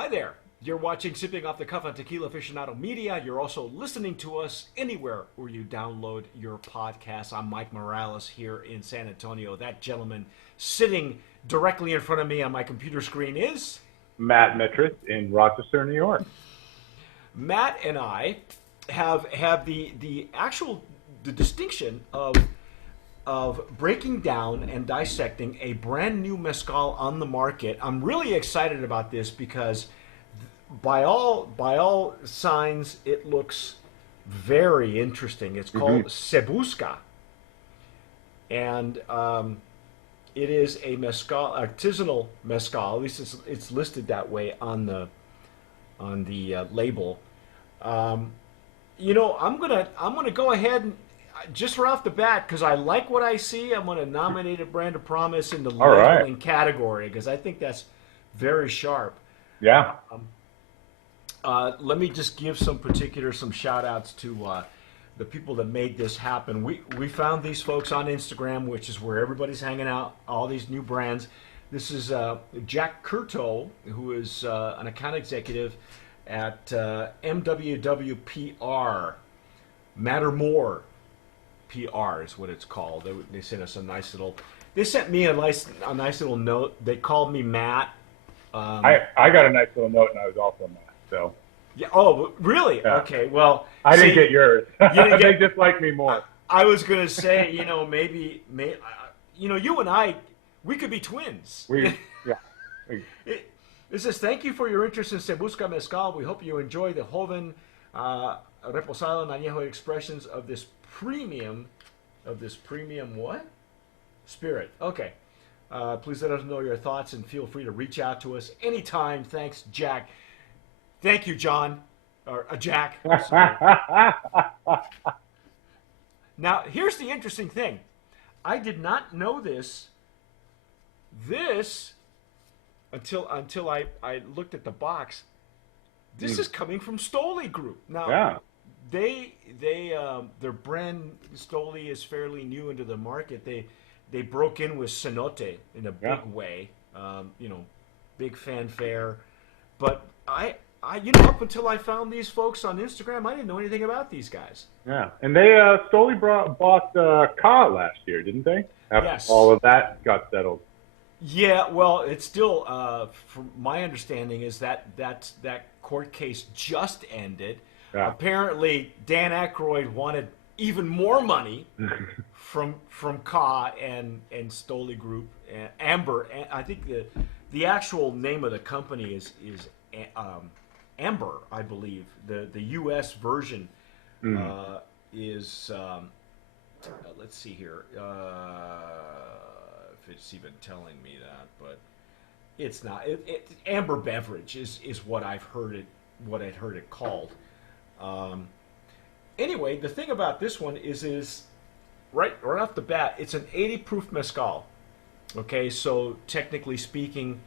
Hi there. You're watching Sipping Off the Cuff on Tequila Aficionado Media. You're also listening to us anywhere where you download your podcast. I'm Mike Morales here in San Antonio. That gentleman sitting directly in front of me on my computer screen is Matt Metris in Rochester, New York. Matt, and I have the actual the distinction of breaking down and dissecting a brand new mezcal on the market. I'm really excited about this because by all signs it looks very interesting. It's called Busca, and it is a mezcal, artisanal mezcal. At least it's listed that way on the label. I'm gonna go ahead and just right off the bat, because I like what I see, I'm gonna nominate a brand of promise in the All right. labeling category because I think that's very sharp. Yeah. Let me just give some shout outs to the people that made this happen. We found these folks on Instagram, which is where everybody's hanging out, all these new brands. This is Jack Curto, who is an account executive at MWWPR, Matter More PR is what it's called. They sent us a nice little. They sent me a nice little note. They called me Matt. I got a nice little note, and I was also Matt. So. Yeah. Oh, really? Yeah. Okay. Well, I didn't get yours. You didn't They just like me more. I was gonna say, maybe, you and I, we could be twins. Yeah. It says, thank you for your interest in Se Busca Mezcal. We hope you enjoy the joven, reposado and añejo expressions of this premium what? Spirit. Okay. Please let us know your thoughts and feel free to reach out to us anytime. Thanks, Jack. Thank you, John. Or Jack. Now, here's the interesting thing. I did not know this until I looked at the box. This is coming from Stoli Group. Now, Yeah. their brand Stoli is fairly new into the market. They broke in with Cenote in a big way, big fanfare. But I up until I found these folks on Instagram, I didn't know anything about these guys. Yeah. And they Stoli bought Ka last year, didn't they? After Yes. all of that got settled. Yeah, well, it's still, from my understanding, is that court case just ended. Yeah. Apparently, Dan Aykroyd wanted even more money from Ka and Stoli Group, Amber. I think the actual name of the company is Amber, I believe. The U.S. version is let's see here. If it's even telling me that, but it's not. Amber Beverage is what I've heard it. What I'd heard it called. Anyway, the thing about this one is right off the bat, it's an 80 proof mezcal. Okay, so technically speaking,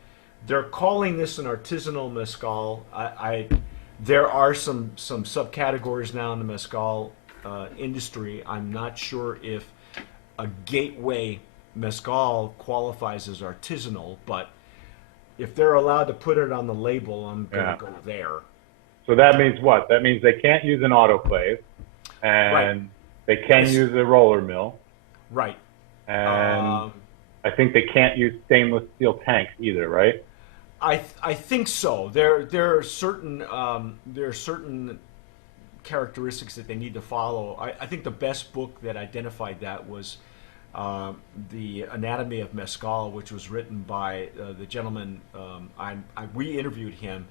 they're calling this an artisanal mezcal. There are some subcategories now in the mezcal industry. I'm not sure if a gateway mezcal qualifies as artisanal, but if they're allowed to put it on the label, I'm going to go there. So that means what? That means they can't use an autoclave, and they can use a roller mill. Right. And I think they can't use stainless steel tanks either, right? I think so. There are certain characteristics that they need to follow. I think the best book that identified that was The Anatomy of Mezcal, which was written by the gentleman. We interviewed him.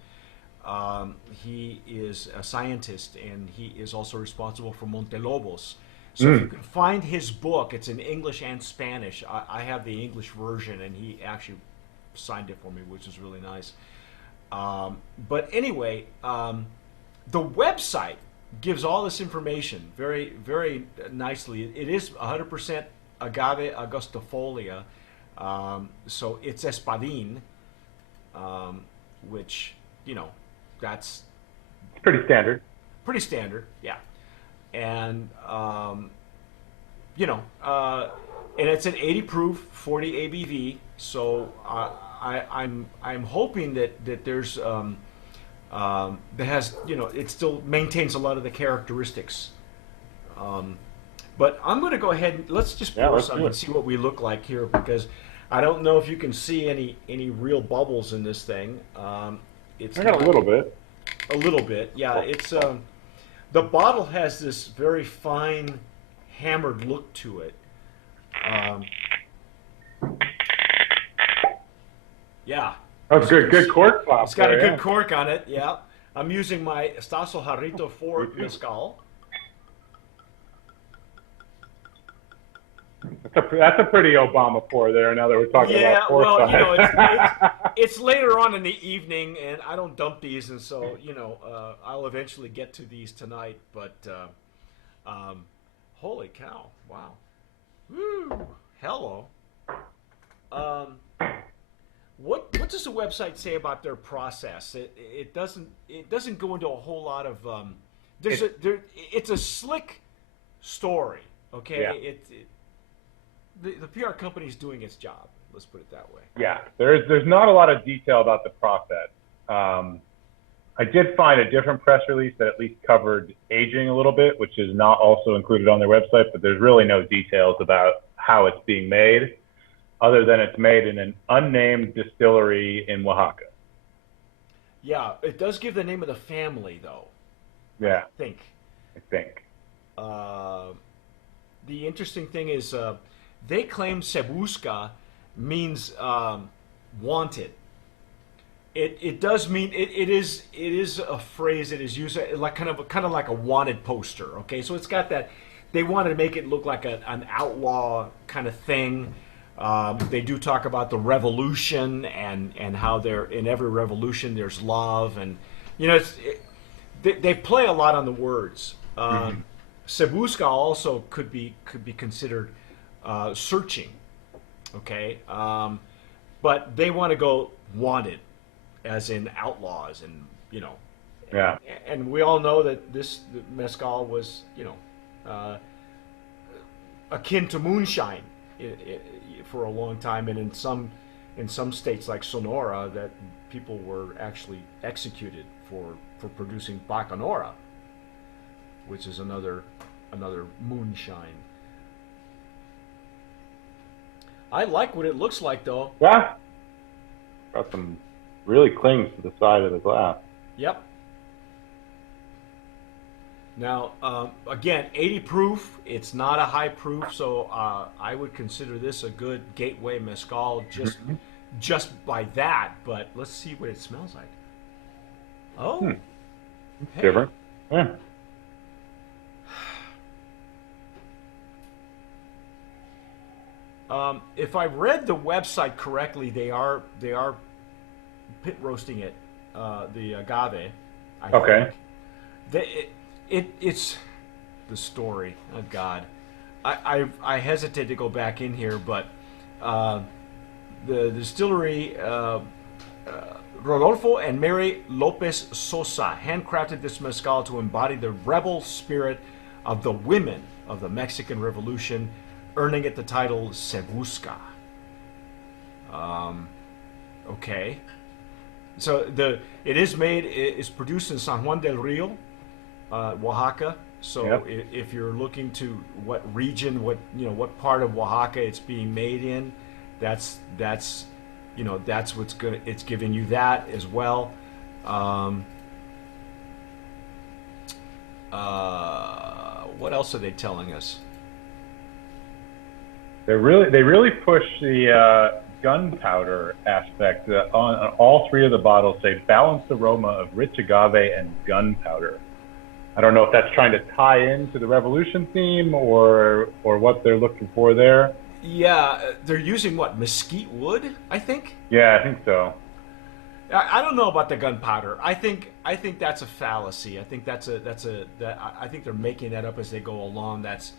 He is a scientist, and he is also responsible for Montelobos. So if you can find his book, it's in English and Spanish. I have the English version, and he actually signed it for me, which is really nice. But anyway, the website gives all this information very, very nicely. It is 100% Agave Augusta Folia, so it's Espadin, which, that's pretty standard. Pretty standard, yeah. And and it's an 80 proof, 40 ABV. So I'm hoping that there's that has, it still maintains a lot of the characteristics. But I'm going to go ahead and let's just Yeah, pour let's some do and it. see what we look like here, because I don't know if you can see any real bubbles in this thing. It's I got a little bit. a little bit, yeah. It's the bottle has this very fine, hammered look to it. Um, yeah, Oh, good cork pop. it's got a there, good yeah. cork on it. Yeah, I'm using my Estazo Jarrito 4 Me too. Mezcal. That's a pretty Obama pour there. Now that we're talking Yeah, about pour well, size. it's later on in the evening, and I don't dump these, and so I'll eventually get to these tonight. But holy cow! Wow, woo, hello. Um, what does the website say about their process? It doesn't go into a whole lot of it's a slick story. Okay, Yeah. The PR company's doing its job. Let's put it that way. Yeah, there's not a lot of detail about the process. I did find a different press release that at least covered aging a little bit, which is not also included on their website, but there's really no details about how it's being made, other than it's made in an unnamed distillery in Oaxaca. Yeah, it does give the name of the family, though. Yeah, I think. The interesting thing is they claim Busca means wanted. It does mean it is a phrase that is used like kind of like a wanted poster. Okay, so it's got that. They wanted to make it look like an outlaw kind of thing. They do talk about the revolution and how there in every revolution there's love, and they play a lot on the words. Sebusca also could be considered searching, okay, but they want to go wanted, as in outlaws, and Yeah. and we all know that the mezcal was akin to moonshine for a long time, and in some states like Sonora that people were actually executed for producing bacanora, which is another moonshine. I like what it looks like, though. Yeah. Got some really clings to the side of the glass. Yep. Now, again, 80 proof. It's not a high proof, so I would consider this a good gateway mezcal just by that. But let's see what it smells like. Oh, hey. Different. Yeah. If I read the website correctly, they are pit roasting it, the agave. Okay. It's the story. Oh God, I hesitate to go back in here, but the distillery Rodolfo and Mary Lopez Sosa handcrafted this mezcal to embody the rebel spirit of the women of the Mexican Revolution, earning it the title Sebusca. Okay. So it is produced in San Juan del Rio, Oaxaca. So Yep. if you're looking to what region, what part of Oaxaca it's being made in, that's what's good. It's giving you that as well. What else are they telling us? They really push the gunpowder aspect on all three of the bottles. Say balanced aroma of rich agave and gunpowder. I don't know if that's trying to tie into the revolution theme or what they're looking for there. Yeah, they're using what, mesquite wood, I think. Yeah, I think so. I don't know about the gunpowder. I think that's a fallacy. I think I think they're making that up as they go along. That's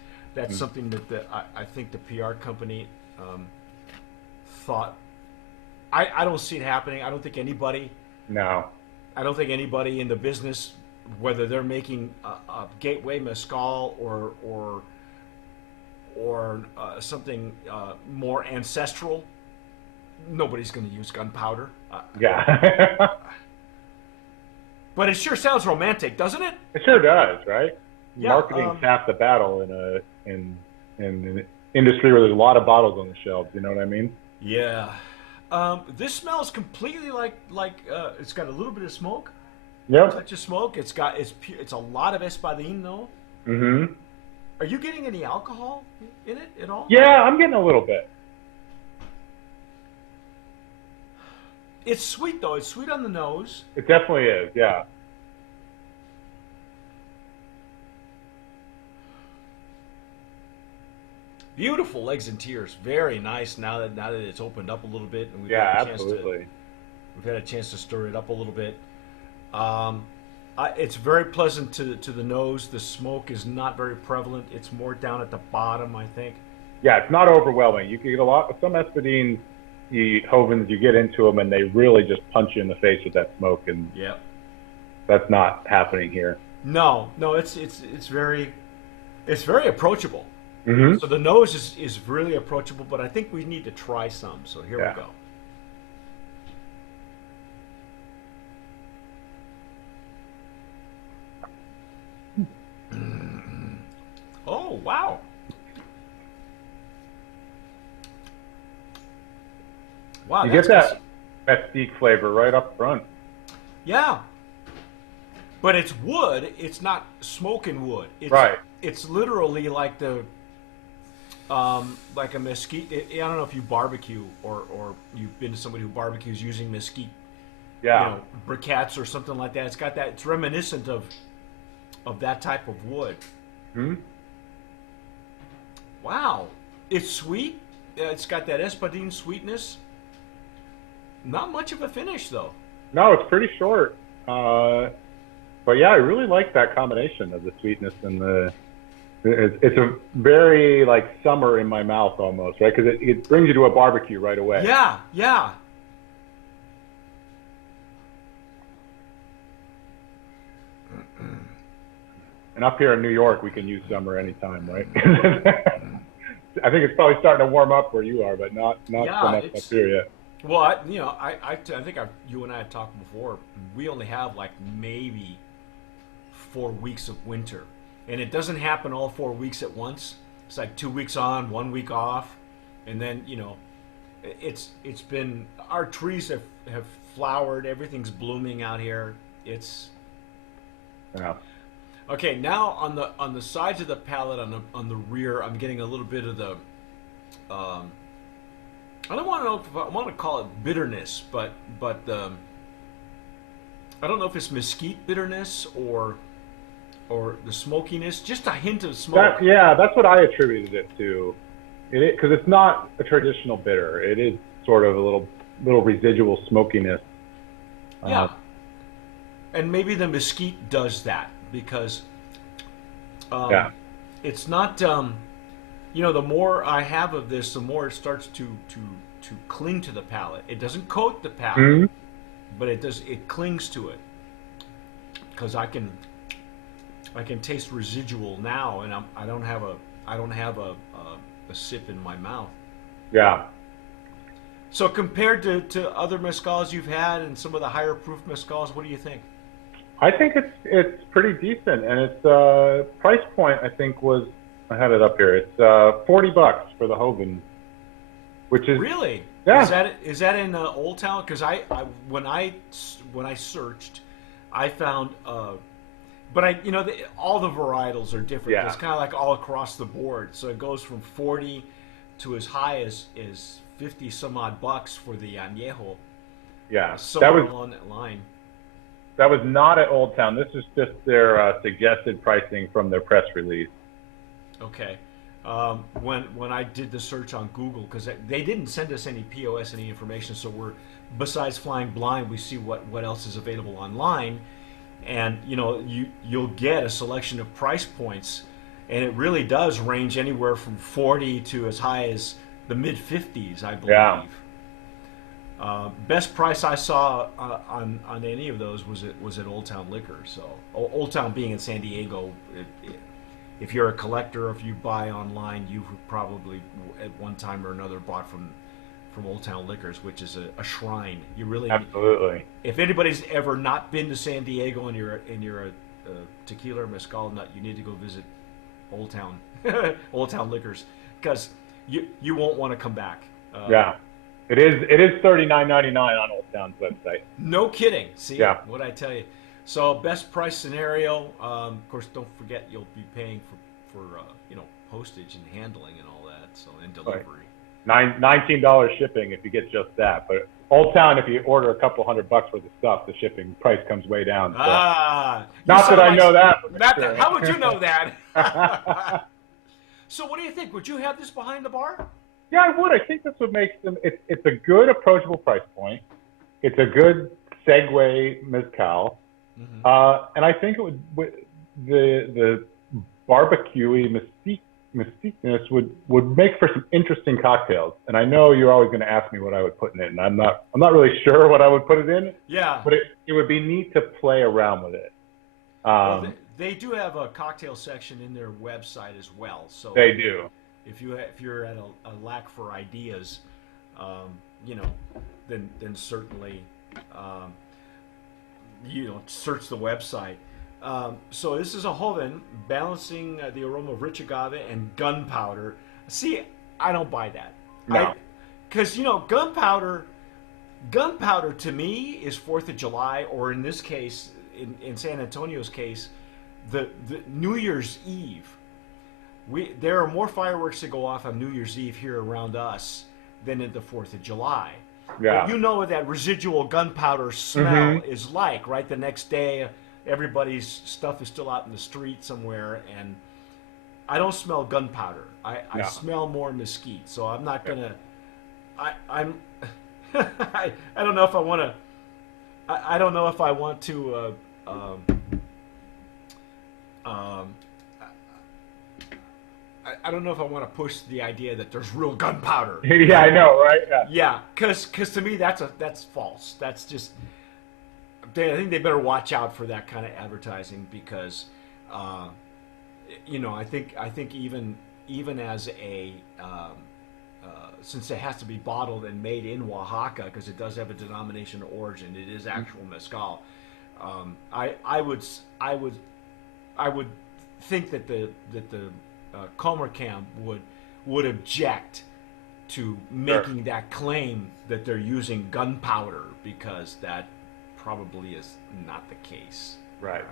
something that I think the PR company thought. I don't see it happening. I don't think anybody No. in the business, whether they're making a gateway mezcal or something more ancestral, nobody's going to use gunpowder. Yeah. But it sure sounds romantic, doesn't it? It sure does, right? Yeah. Marketing's half the battle in an industry where there's a lot of bottles on the shelves. You know what I mean? Yeah. This smells completely like it's got a little bit of smoke, Yep. touch of smoke. It's a lot of espadín though. Mm-hmm. Are you getting any alcohol in it at all? Yeah, I'm getting a little bit. It's sweet though. It's sweet on the nose. It definitely is. Yeah. Beautiful legs and tears. Very nice. Now that it's opened up a little bit and Yeah, absolutely. we've had a chance to stir it up a little bit. Um, it's very pleasant to the nose. The smoke is not very prevalent. It's more down at the bottom, I think. Yeah, it's not overwhelming. You can get a lot. Some espadines, Hovens, you get into them and they really just punch you in the face with that smoke, and Yeah. that's not happening here. No, it's very approachable. Mm-hmm. So the nose is really approachable, but I think we need to try some. So here Yeah. we go. Oh, wow. Wow, You that's get that mesquite flavor right up front. Yeah. But it's wood, it's not smoking wood. Right. It's literally like like a mesquite. I don't know if you barbecue or you've been to somebody who barbecues using mesquite, Yeah. briquettes or something like that. It's got that. It's reminiscent of that type of wood. Hmm. Wow, it's sweet. It's got that espadín sweetness. Not much of a finish though. No, it's pretty short. But yeah, I really like that combination of the sweetness and the. It's a very like summer in my mouth almost, right? Because it brings you to a barbecue right away. Yeah, yeah. And up here in New York, we can use summer anytime, right? I think it's probably starting to warm up where you are, but not Yeah, so much up here yet. Well, I think you and I have talked before. We only have like maybe 4 weeks of winter, and it doesn't happen all 4 weeks at once. It's like 2 weeks on, 1 week off, and then it's been our trees have flowered. Everything's blooming out here. It's Yeah. okay. Now on the sides of the palate, on the rear, I'm getting a little bit of the. I don't want to know if I want to call it bitterness, but I don't know if it's mesquite bitterness or the smokiness. Just a hint of smoke. That's what I attributed it to. Because it's not a traditional bitter. It is sort of a little residual smokiness. Yeah, and maybe the mesquite does that because it's not. The more I have of this, the more it starts to cling to the palate. It doesn't coat the palate, Mhm. but it clings to it because I can taste residual now, and I don't have a sip in my mouth. Yeah. So compared to other mezcals you've had and some of the higher proof mezcals, what do you think? I think it's pretty decent, and its price point I think was, I had it up here. It's $40 for the Hogan, which is Really? Yeah. Is that in Old Town? Because when I searched, I found but all the varietals are different. Yeah. It's kind of like all across the board. So it goes from 40 to as high as 50 some odd bucks for the añejo. Yeah. Somewhere along that line. That was not at Old Town. This is just their suggested pricing from their press release. Okay. When I did the search on Google, because they didn't send us any POS, any information, so besides flying blind, we see what else is available online, and you'll get a selection of price points, and it really does range anywhere from 40 to as high as the mid 50s, I believe. Yeah. Best price I saw on any of those was at Old Town Liquor. So Old Town being in San Diego, if you're a collector, if you buy online, you've probably at one time or another bought from Old Town Liquors, which is a shrine. You really, Absolutely. if anybody's ever not been to San Diego and you're a tequila or mezcal nut, you need to go visit Old Town Old Town Liquors, because you won't want to come back. Yeah, it is $39.99 on Old Town's website. No kidding. See, Yeah. what I tell you. So best price scenario. Of course, don't forget you'll be paying for postage and handling and all that. So, and delivery. Right. $19 shipping if you get just that. But Old Town, if you order a couple $100 worth of stuff, the shipping price comes way down. So. Not that I know that. Matt, sure. How would you know that? So what do you think? Would you have this behind the bar? Yeah, I would. I think that's what makes them. It's a good approachable price point. It's a good segue mezcal, and I think it would the barbecuey mystiqueness would make for some interesting cocktails. And I know you're always going to ask me what I would put in it, and I'm not really sure what I would put it in. Yeah. But it would be neat to play around with it. Well, they do have a cocktail section in their website as well. So they do. If you're at a lack for ideas, then certainly search the website. So this is a Joven balancing the aroma of rich agave and gunpowder. See, I don't buy that. No. Because gunpowder to me is 4th of July, or in this case, in San Antonio's case, the New Year's Eve. There are more fireworks that go off on New Year's Eve here around us than at the 4th of July. Yeah. But you know what that residual gunpowder smell is like, right? The next day, everybody's stuff is still out in the street somewhere, and I don't smell gunpowder. I smell more mesquite. So I'm not gonna. I'm. I don't know if I want to. I don't know if I want to. I don't know if I want to push the idea that there's real gunpowder. Yeah, I know, right? Yeah, because to me that's false. That's just. I think they better watch out for that kind of advertising, because, I think even as a since it has to be bottled and made in Oaxaca, because it does have a denomination of origin, it is actual mezcal. I would think that the Comercam would object to making that claim that they're using gunpowder, because that probably is not the case. Right.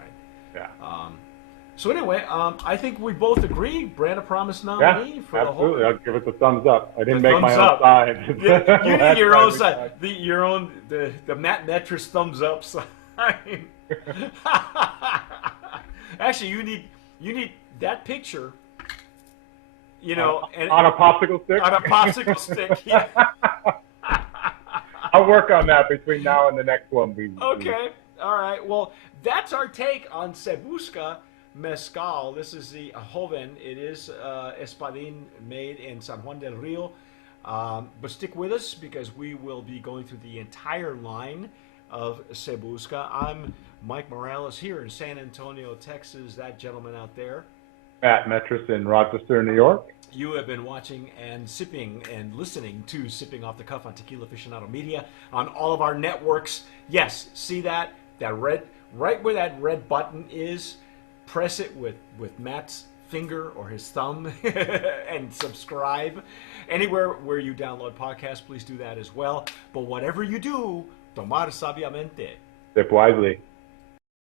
Yeah. So anyway, I think we both agree. Brand of Promise nominee for absolutely. the whole. I'll give it the thumbs up. I didn't make my own sign. You need your own sign. The Matt Netris thumbs up sign. Actually, you need that picture. On a popsicle stick. On a popsicle stick. Yeah. I'll work on that between now and the next one. Okay. All right. Well, that's our take on Busca Mezcal. This is the Joven. It is Espadín, made in San Juan del Rio. But stick with us, because we will be going through the entire line of Busca. I'm Mike Morales here in San Antonio, Texas. That gentleman out there, Matt Netris in Rochester, New York. You have been watching and sipping and listening to Sipping Off the Cuff on Tequila Aficionado Media on all of our networks. Yes, see that red, right where that red button is, press it with Matt's finger or his thumb and subscribe. Anywhere where you download podcasts, please do that as well. But whatever you do, tomar sabiamente. Sip wisely.